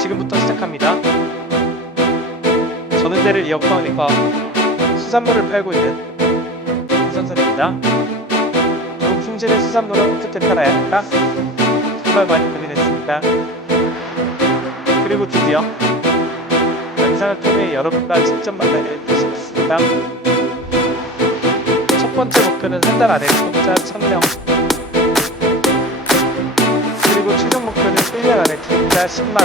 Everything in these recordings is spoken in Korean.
지금부터 시작합니다. 전은대를 이어폰과 수산물을 팔고 있는 이선선입니다. 좋은 품질의 수산물은 어떻게 팔아야 할까? 정말 많이 고민했습니다. 그리고 드디어 영상을 통해 여러분과 직접 만나게 되셨습니다. 첫 번째 목표는 한 달 안에 구독자 1000명 1년 안에 구독자 10만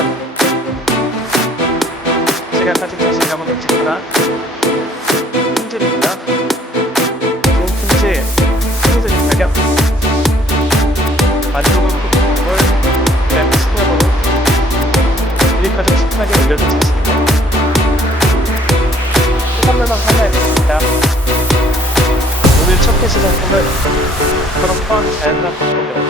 제가 가진 자신감은 없지만 품질입니다. 좋은 품질, 합리적인 가격 만족을 걸 그냥 신념으로 유익화좀 충분하게 올려줄 자신입니다. 해산물만 하나야 됩니다. 오늘 첫 회시 상품은 그런 자연산 닭고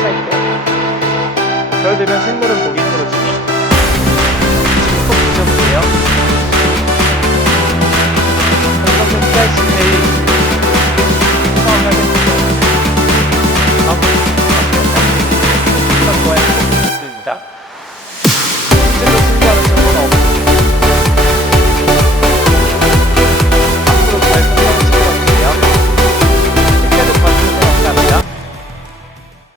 차있고. 겨울 되면 생물은 고기 힘들